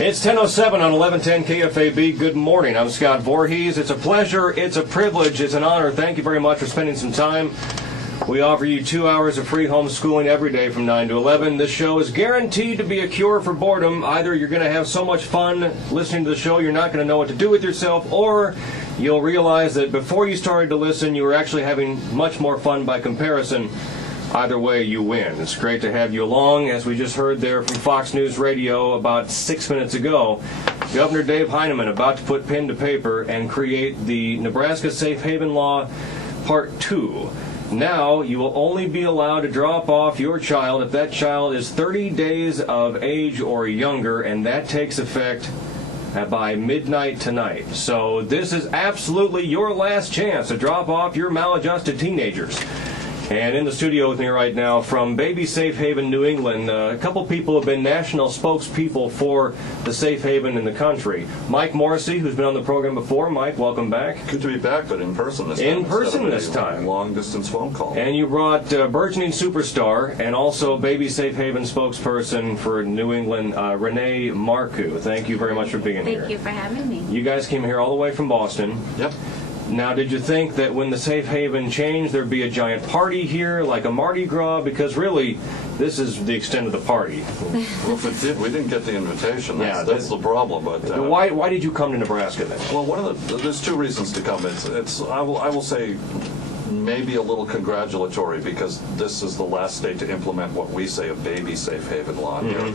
It's 10:07 on 1110 KFAB. Good morning. I'm Scott Voorhees. It's a pleasure, it's a privilege, it's an honor. Thank you very much for spending some time. We offer you 2 hours of free homeschooling every day from 9 to 11. This show is guaranteed to be a cure for boredom. Either you're going to have so much fun listening to the show you're not going to know what to do with yourself, or you'll realize that before you started to listen you were actually having much more fun by comparison. Either way, you win. It's great to have you along. As we just heard there from Fox News Radio about 6 minutes ago, Governor Dave Heineman about to put pen to paper and create the Nebraska Safe Haven Law Part 2. Now, you will only be allowed to drop off your child if that child is 30 days of age or younger, and that takes effect by midnight tonight. So this is absolutely your last chance to drop off your maladjusted teenagers. And in the studio with me right now from Baby Safe Haven, New England, a couple people have been national spokespeople for the Safe Haven in the country. Mike Morrisey, who's been on the program before. Mike, welcome back. Good to be back, but in person this time. In person this time. Long-distance phone call. And you brought burgeoning superstar and also Baby Safe Haven spokesperson for New England, Renee Marcou. Thank you very much for being here. Thank you for having me. You guys came here all the way from Boston. Yep. Now, did you think that when the Safe Haven changed, there'd be a giant party here, like a Mardi Gras? Because really, this is the extent of the party. Well, if it did, we didn't get the invitation. That's the problem. But why did you come to Nebraska then? Well, there's two reasons to come. I will say maybe a little congratulatory, because this is the last state to implement what we say a baby safe haven law here.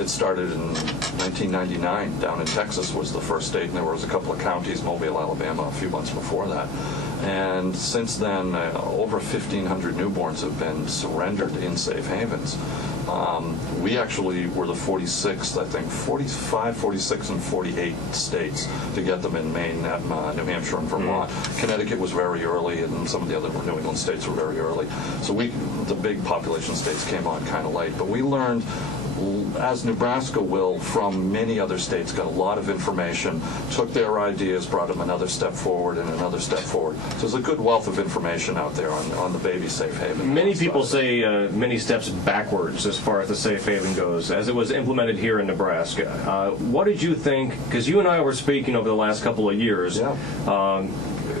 It started in 1999. Down in Texas was the first state, and there was a couple of counties, Mobile, Alabama, a few months before that. And since then, over 1,500 newborns have been surrendered in safe havens. We actually were the 46th, I think, 45, 46, and 48 states to get them in Maine, New Hampshire, and Vermont. Connecticut was very early, and some of the other New England states were very early. So the big population states came on kind of late. But we learned, as Nebraska will, from many other states, got a lot of information, took their ideas, brought them another step forward and another step forward. So there's a good wealth of information out there on the baby safe haven. Many people say many steps backwards as far as the safe haven goes, as it was implemented here in Nebraska. What did you think, because you and I were speaking over the last couple of years,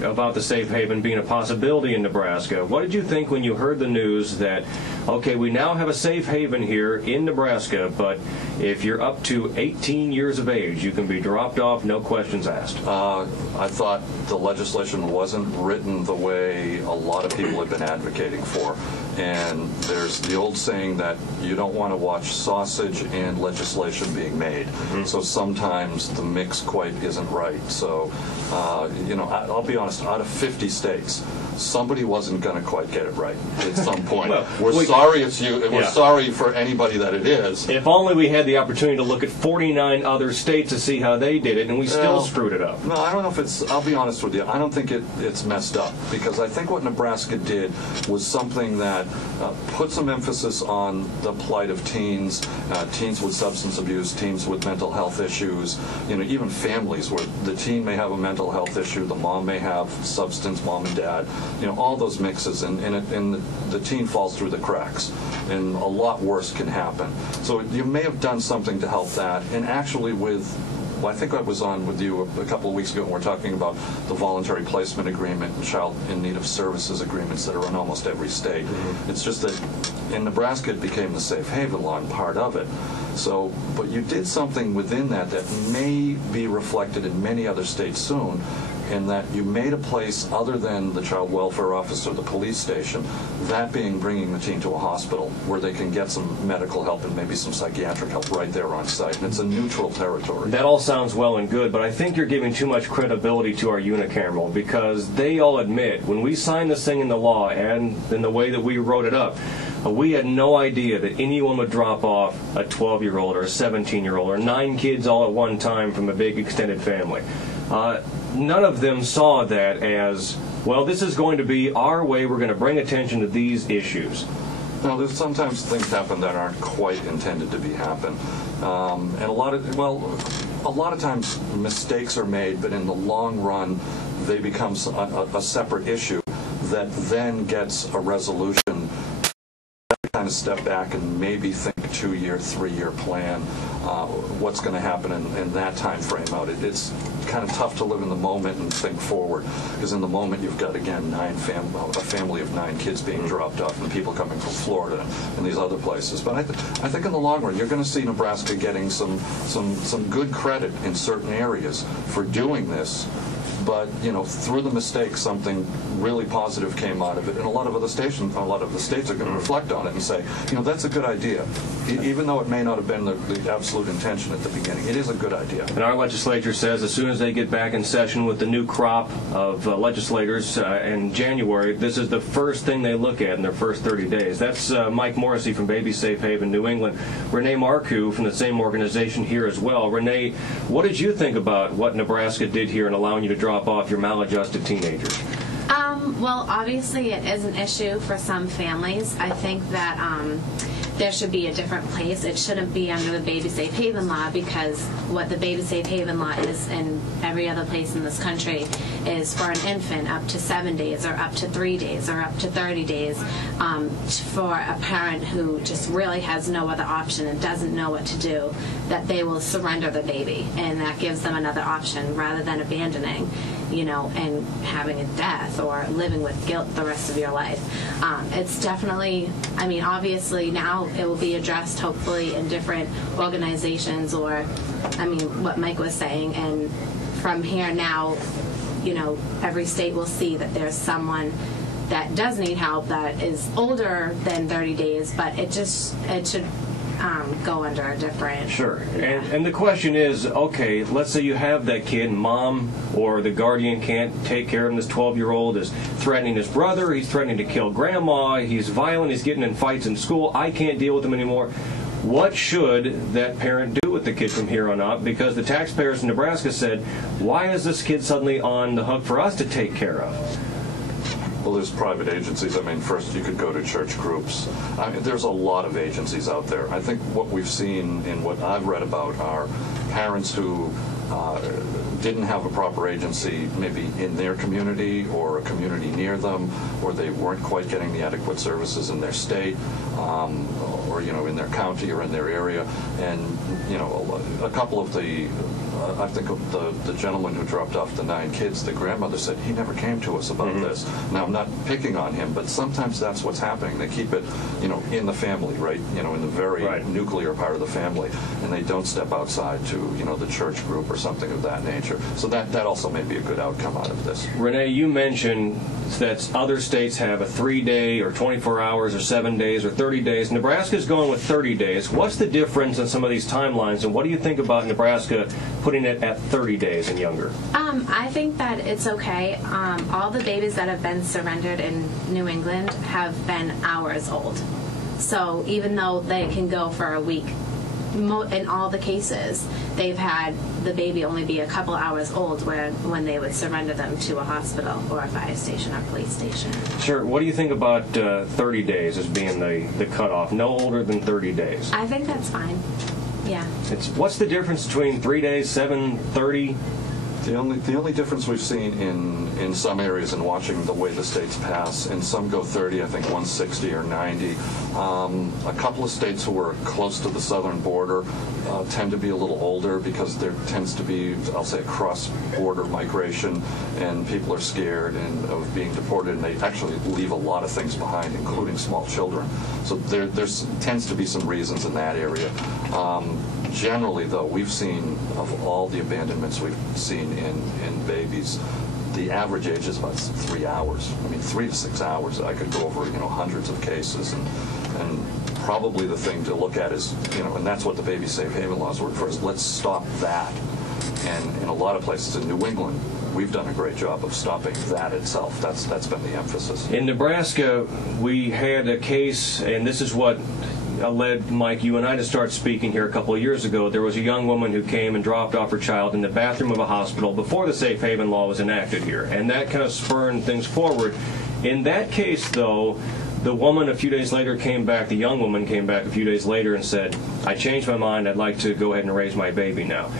about the safe haven being a possibility in Nebraska. What did you think when you heard the news that, okay, we now have a safe haven here in Nebraska, but if you're up to 18 years of age, you can be dropped off, no questions asked? I thought the legislation wasn't written the way a lot of people have been advocating for. And there's the old saying that you don't want to watch sausage and legislation being made. So sometimes the mix quite isn't right. So, I'll be honest, out of 50 states, somebody wasn't going to quite get it right at some point. We're sorry it's you, and we're sorry for anybody that it is. If only we had the opportunity to look at 49 other states to see how they did it, and we still screwed it up. No, I don't know if it's, I'll be honest with you, I don't think it's messed up, because I think what Nebraska did was something that put some emphasis on the plight of teens, teens with substance abuse, teens with mental health issues, even families where the teen may have a mental health issue, the mom may have substance, mom and dad, all those mixes, and the teen falls through the cracks, and a lot worse can happen. So you may have done something to help that, and actually I think I was on with you a couple of weeks ago, and we're talking about the voluntary placement agreement and child in need of services agreements that are in almost every state. It's just that in Nebraska it became the safe haven law and part of it. So, but you did something within that may be reflected in many other states soon, in that you made a place other than the child welfare office or the police station, that being bringing the teen to a hospital where they can get some medical help and maybe some psychiatric help right there on site. And it's a neutral territory. That all sounds well and good, but I think you're giving too much credibility to our unicameral, because they all admit when we signed this thing in the law and in the way that we wrote it up, we had no idea that anyone would drop off a 12-year-old or a 17-year-old or 9 kids all at one time from a big extended family. None of them saw that as, well, this is going to be our way, we're going to bring attention to these issues. Now, there's sometimes things happen that aren't quite intended to be happen. And a lot of times mistakes are made, but in the long run, they become a separate issue that then gets a resolution. Kind of step back and maybe think a 2-year, 3-year plan. what's going to happen in that time frame out. It's kind of tough to live in the moment and think forward, because in the moment you've got, again, a family of 9 kids being dropped off and people coming from Florida and these other places. But I think in the long run you're going to see Nebraska getting some good credit in certain areas for doing this. But, you know, through the mistake, something really positive came out of it, and a lot of the states are going to reflect on it and say, you know, that's a good idea. Even though it may not have been the absolute intention at the beginning, it is a good idea. And our legislature says as soon as they get back in session with the new crop of legislators in January, this is the first thing they look at in their first 30 days. That's Mike Morrisey from Baby Safe Haven, New England. Renee Marcou from the same organization here as well. Renee, what did you think about what Nebraska did here in allowing you to drop off your maladjusted teenagers? Well, obviously it is an issue for some families. I think that there should be a different place. It shouldn't be under the Baby Safe Haven law, because what the Baby Safe Haven law is in every other place in this country is for an infant up to 7 days or up to 3 days or up to 30 days for a parent who just really has no other option and doesn't know what to do, that they will surrender the baby, and that gives them another option rather than abandoning, you know, and having a death or living with guilt the rest of your life. It's definitely, I mean, obviously now it will be addressed hopefully in different organizations, or, I mean, what Mike was saying, and from here now, you know, every state will see that there's someone that does need help that is older than 30 days, but it should go under a different... Sure. And the question is, okay, let's say you have that kid, mom or the guardian can't take care of him. This 12-year-old is threatening his brother. He's threatening to kill grandma. He's violent. He's getting in fights in school. I can't deal with him anymore. What should that parent do with the kid from here on out? Because the taxpayers in Nebraska said, why is this kid suddenly on the hook for us to take care of? Well, there's private agencies. I mean, first you could go to church groups. I mean, there's a lot of agencies out there. I think what we've seen and what I've read about are parents who didn't have a proper agency maybe in their community or a community near them, or they weren't quite getting the adequate services in their state, or, you know, in their county or in their area. And, you know, a couple of the I think the gentleman who dropped off the 9 kids, the grandmother said he never came to us about this. Now, I'm not picking on him, but sometimes that's what's happening. They keep it, you know, in the family, right? You know, in the very nuclear part of the family, and they don't step outside to, you know, the church group or something of that nature. So that also may be a good outcome out of this. Renee, you mentioned that other states have a 3-day or 24 hours or 7 days or 30 days. Nebraska's going with 30 days. What's the difference in some of these timelines, and what do you think about Nebraska putting it at 30 days and younger? I think that it's okay. All the babies that have been surrendered in New England have been hours old. So even though they can go for a week, in all the cases, they've had the baby only be a couple hours old when they would surrender them to a hospital or a fire station or police station. Sure. What do you think about 30 days as being the cutoff? No older than 30 days. I think that's fine. Yeah. What's the difference between 3 days, 7, 30? The only difference we've seen in some areas in watching the way the states pass, and some go 30, I think 160 or 90. A couple of states who are close to the southern border tend to be a little older because there tends to be, I'll say, cross-border migration, and people are scared of being deported, and they actually leave a lot of things behind, including small children. So there tends to be some reasons in that area. Generally, though, we've seen, of all the abandonments we've seen in babies, the average age is about 3 hours. I mean, 3 to 6 hours. I could go over, you know, hundreds of cases, and probably the thing to look at is, you know, and that's what the Baby Safe Haven laws work for, is let's stop that. And in a lot of places in New England, we've done a great job of stopping that itself. That's been the emphasis. In Nebraska, we had a case, and this is what led Mike, you and I, to start speaking here a couple of years ago. There was a young woman who came and dropped off her child in the bathroom of a hospital before the Safe Haven law was enacted here, and that kind of spurred things forward. In that case, though, the woman a few days later came back, the young woman came back a few days later and said, I changed my mind, I'd like to go ahead and raise my baby now.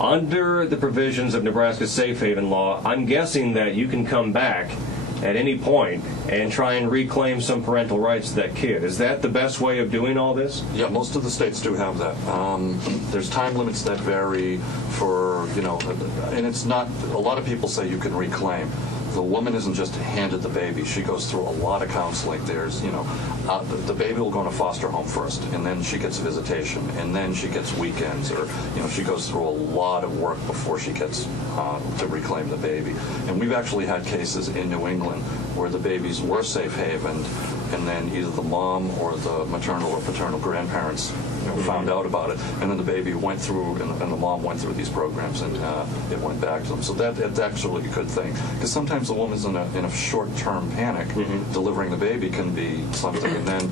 Under the provisions of Nebraska's Safe Haven law, I'm guessing that you can come back at any point and try and reclaim some parental rights to that kid. Is that the best way of doing all this? Yeah, most of the states do have that. There's time limits that vary for, and it's not, a lot of people say you can reclaim. The woman isn't just handed the baby. She goes through a lot of counseling. There's, the baby will go in a foster home first, and then she gets visitation, and then she gets weekends, or, she goes through a lot of work before she gets to reclaim the baby. And we've actually had cases in New England where the babies were safe havened, and then either the mom or the maternal or paternal grandparents found out about it, and then the baby went through, and the mom went through these programs, and it went back to them. So that's actually a good thing, because sometimes the woman's in a short-term panic. Delivering the baby can be something, and then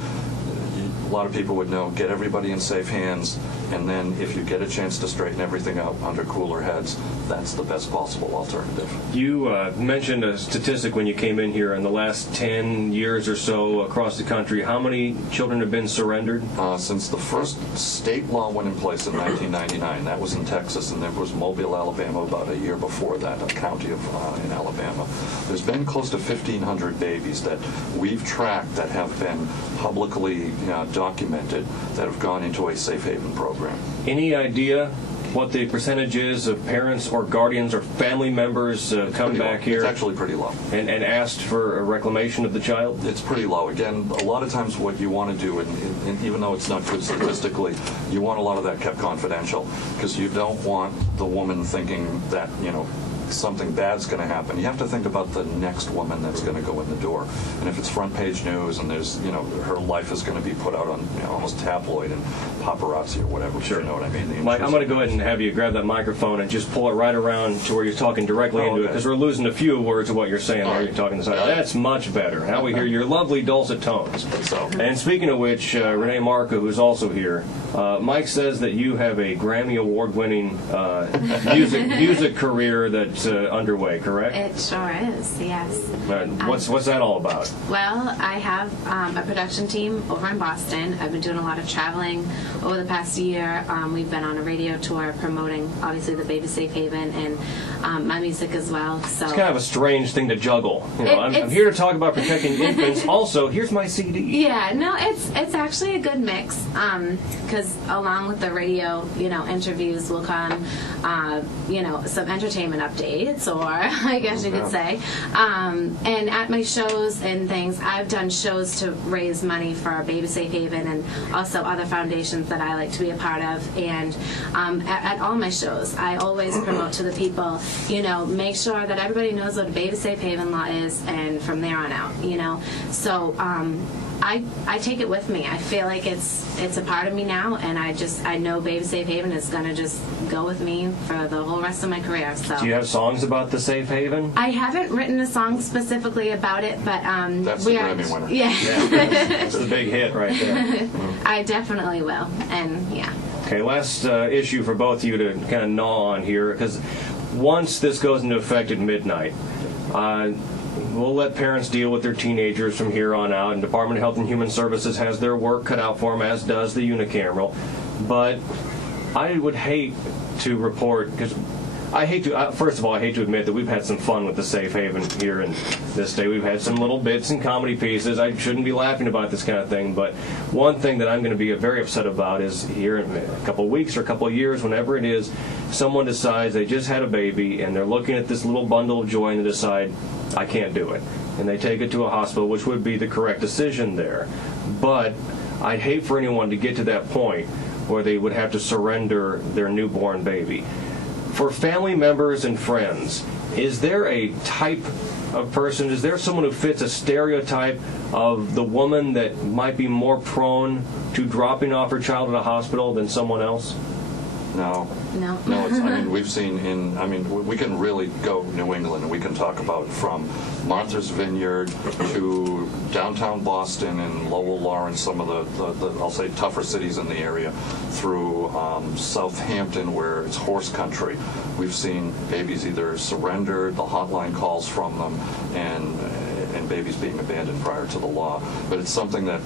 a lot of people would know, get everybody in safe hands, and then if you get a chance to straighten everything out under cooler heads, that's the best possible alternative. You mentioned a statistic when you came in here. In the last 10 years or so across the country, how many children have been surrendered? Since the first state law went in place in 1999, that was in Texas, and there was Mobile, Alabama about a year before that, a county in Alabama. There's been close to 1,500 babies that we've tracked that have been publicly documented that have gone into a safe haven program. Any idea what the percentage is of parents or guardians or family members come back here? It's actually pretty low. And asked for a reclamation of the child? It's pretty low. Again, a lot of times what you want to do, and even though it's not good statistically, you want a lot of that kept confidential, because you don't want the woman thinking that, something bad's going to happen. You have to think about the next woman that's going to go in the door. And if it's front page news and there's, her life is going to be put out on almost tabloid and paparazzi or whatever, sure. You know what I mean? Mike, I'm going to go ahead and have you grab that microphone and just pull it right around to where you're talking directly into it, because we're losing a few words of what you're saying there. You're talking to side. That's much better. Now we hear your lovely dulcet tones. So. And speaking of which, Renee Marcou, who's also here, Mike says that you have a Grammy Award-winning music career that's underway, correct? It sure is, yes. What's that all about? Well, I have a production team over in Boston. I've been doing a lot of traveling over the past year. We've been on a radio tour promoting, obviously, the Baby Safe Haven and my music as well. So it's kind of a strange thing to juggle. I'm here to talk about protecting infants. Also, here's my CD. Yeah, no, it's actually a good mix, because along with the radio, interviews will come, some entertainment updates, or I guess you could say. And at my shows and things, I've done shows to raise money for Baby Safe Haven and also other foundations that I like to be a part of. And at all my shows, I always promote to the people, make sure that everybody knows what a Baby Safe Haven law is, and from there on out, So I take it with me. I feel like it's a part of me now, and I know Baby Safe Haven is going to just go with me for the whole rest of my career. So. Do you have songs about the Safe Haven? I haven't written a song specifically about it, but that's the Grammy winner. Yeah, that's the big hit right there. I definitely will, and yeah. Okay, last issue for both of you to kind of gnaw on here, because once this goes into effect at midnight, we'll let parents deal with their teenagers from here on out, and Department of Health and Human Services has their work cut out for them, as does the unicameral. But I would hate to report, because first of all, I hate to admit that we've had some fun with the Safe Haven here in this state. We've had some little bits and comedy pieces. I shouldn't be laughing about this kind of thing, but one thing that I'm going to be very upset about is here in a couple of weeks or a couple of years, whenever it is, someone decides they just had a baby and they're looking at this little bundle of joy and they decide, I can't do it. And they take it to a hospital, which would be the correct decision there. But I'd hate for anyone to get to that point where they would have to surrender their newborn baby. For family members and friends, is there a type of person, is there someone who fits a stereotype of the woman that might be more prone to dropping off her child at a hospital than someone else? No. We've seen we can really go New England, and we can talk about from Martha's Vineyard to downtown Boston and Lowell, Lawrence, some of the I'll say tougher cities in the area, through Southampton, where it's horse country. We've seen babies either surrendered, the hotline calls from them, and babies being abandoned prior to the law. But it's something that,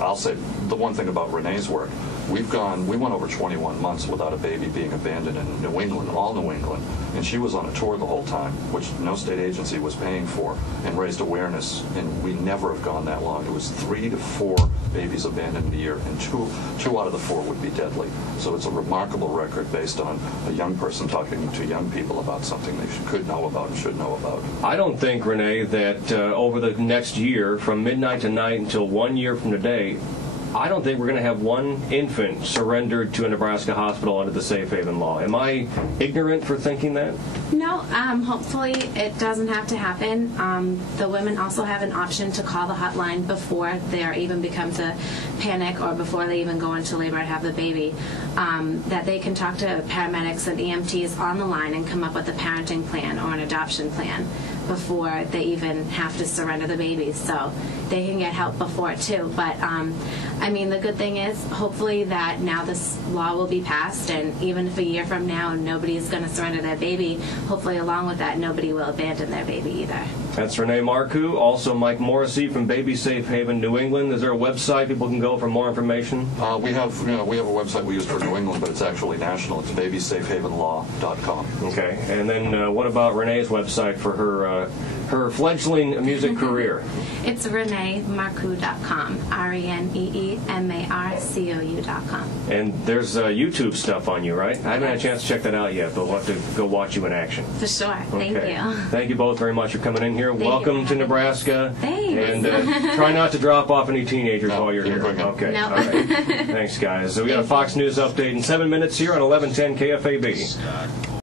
I'll say the one thing about Renee's work, we went over 21 months without a baby being abandoned in New England, all New England, and she was on a tour the whole time, which no state agency was paying for, and raised awareness, and we never have gone that long. It was 3 to 4 babies abandoned a year, and two out of the 4 would be deadly. So it's a remarkable record based on a young person talking to young people about something they could know about and should know about. I don't think, Renee, that over the next year, from midnight to night until 1 year from today, I don't think we're going to have one infant surrendered to a Nebraska hospital under the safe haven law. Am I ignorant for thinking that? No, hopefully it doesn't have to happen. The women also have an option to call the hotline before there even becomes a panic or before they even go into labor and have the baby, that they can talk to paramedics and EMTs on the line and come up with a parenting plan or an adoption plan before they even have to surrender the baby. So they can get help before too. But I mean, the good thing is hopefully that now this law will be passed, and even if a year from now nobody is going to surrender their baby, hopefully along with that nobody will abandon their baby either. That's Renee Marcou, also Mike Morrisey from Baby Safe Haven, New England. Is there a website people can go for more information? We have a website we use for New England, but it's actually national. It's babysafehavenlaw.com. Okay, and then what about Renee's website for her fledgling music career? It's reneemarcou.com, ReneeMarcou.com. And there's YouTube stuff on you, right? I haven't had a chance to check that out yet, but we'll have to go watch you in action. For sure. Thank you. Thank you both very much for coming in here. Welcome to Nebraska. Thanks. And try not to drop off any teenagers while you're here. Okay. No. All right. Thanks, guys. So we got a Fox News update in 7 minutes here on 1110 KFAB.